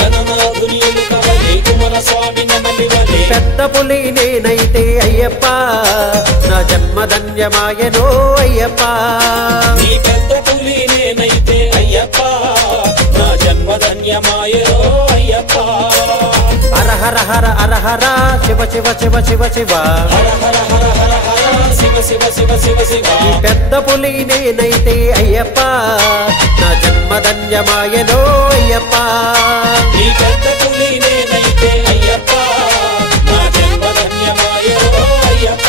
గణనాథుని ఎలుకవలే కుమారస్వామి నెమలివలే పెద్ద పులి నేనైతే అయ్యప్ప నా జన్మధన్యమాయనో అయ్యప్ప పెద్ద పులి నేనైతే అయ్యప్ప నా జన్మధన్యమాయనో అయ్యప్ప హర హర హర హర హర శివ శివ శివ శివ శివ హర హర హర హర హర శివ శివ శివ శివ శివ పెద్ద పులి నేనైతే అయ్యప్ప నా జన్మధన్యమాయనో అయ్యప్ప పెద్ద పులి నేనైతే అయ్యప్ప నా జన్మధన్యమాయనో అయ్యప్ప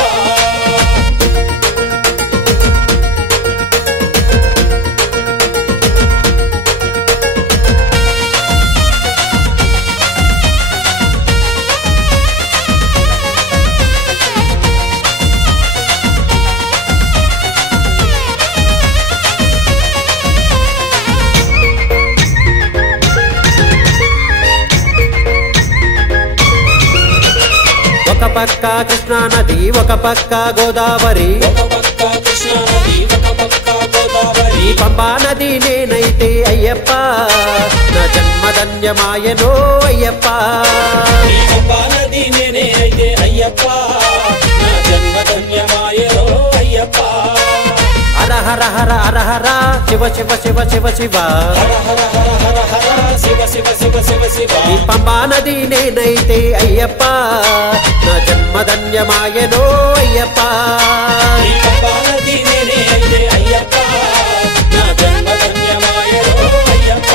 ఒక పక్క కృష్ణా నది ఒక పక్క గోదావరి ఈ పంబా నది నేనైతే అయ్యప్ప నా జన్మధన్యమాయనో అయ్యప్ప నది నేనైతే అయ్యప్ప నా జన్మధన్యమాయనో అయ్యప్ప హర హర హర హర హర శివ శివ శివ శివ శివ హర హర హర హర హర శివ శివ శివ శివ శివ ఈ పంబా నది నేనైతే అయ్యప్ప నా జన్మధన్యమాయనో అయ్యప్ప నది నేనైతే అయ్యప్ప నా జన్మధన్యమాయనో అయ్యప్ప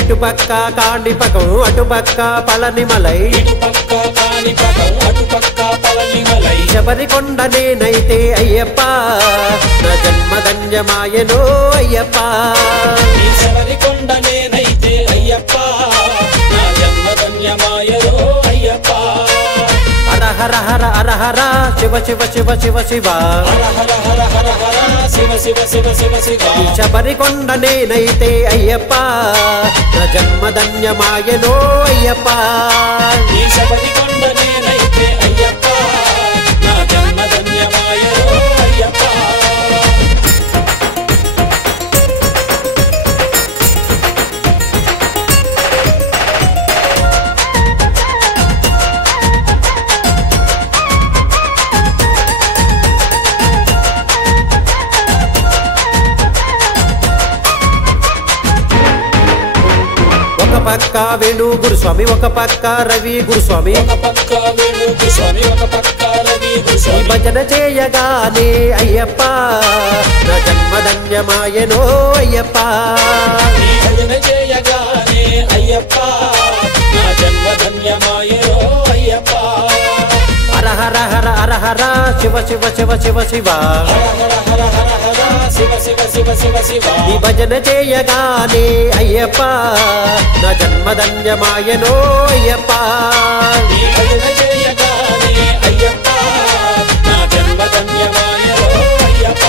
ఇటుపక్క కాణిపకం అటుపక్క పళనిమలై శబరికొండ నేనైతే అయ్యప్ప నా జన్మధన్యమాయనో అయ్యప్ప శబరికొండ నేనైతే అయ్యప్ప నా జన్మధన్యమాయనో అయ్యప్ప హర హర హర హర హర శివ శివ శివ శివ శివ హర హర హర హర హర శివ శివ శివ శివ శివ శబరికొండ నేనైతే అయ్యప్ప నా జన్మధన్యమాయనో అయ్యప్ప శబరికొండ నేనైతే అయ్యప్ప నా జన్మధన్యమాయనో అయ్యప్ప ఒక పక్క వేణు గురుస్వామి ఒక పక్క రవి గురుస్వామి ఒక పక్క వేణు గురుస్వామి ఒక పక్క రవి ఈ గురుస్వామి భజన చేయగానే అయ్యప్ప నా జన్మధన్యమాయనో అయ్యప్ప ఈ భజన చేయగానే అయ్యప్ప నా జన్మధన్యమాయనో అయ్యప్ప హర హర హర హర హర శివ శివ శివ శివ శివ హర హర హర హర హర శివ శివ శివ శివ శివ ఈ భజన చేయగానే అయ్యప్ప నా జన్మధన్యమాయనో అయ్యప్ప ఈ భజన చేయగానే అయ్యప్ప నా జన్మధన్యమాయనో అయ్యప్ప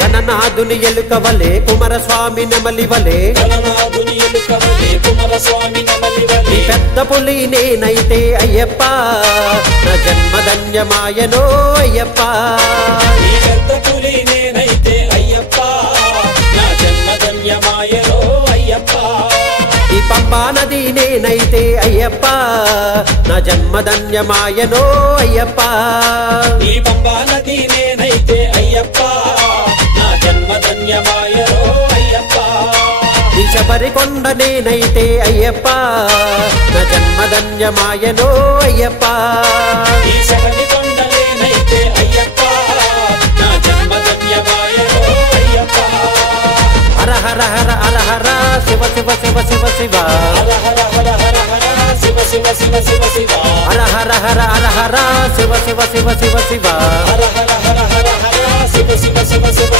గణనాథుని ఎలుకవలే కుమారస్వామి నెమలివలే గణనాథుని ఎలుకవలే కుమారస్వామి నెమలివలే పెద్ద పులి నేనైతే అయ్యప్ప నా జన్మధన్యమాయనో అయ్యప్ప పెద్ద పులి నేనైతే అయ్యప్ప నా జన్మధన్యమాయనో అయ్యప్ప ఈ పంబా నది నేనైతే అయ్యప్ప నా జన్మధన్యమాయనో అయ్యప్ప ఈ పంబా నది నేనైతే అయ్యప్ప నా జన్మధన్యమాయనో అయ్యప్ప ఈ శబరికొండ నేనైతే అయ్యప్ప నా జన్మధన్యమాయనో అయ్యప్ప ఈ శబరికొండ నేనైతే అయ్యప్ప నా జన్మధన్యమాయనో హర హర హర హర శివ శివ శివ శివ శివ హర హర హర హర హర శివ శివ శివ శివ శివ హర హర హర హర హర శివ శివ శివ శివ శివ హర హర హర హర హర శివ శివ శివ శివ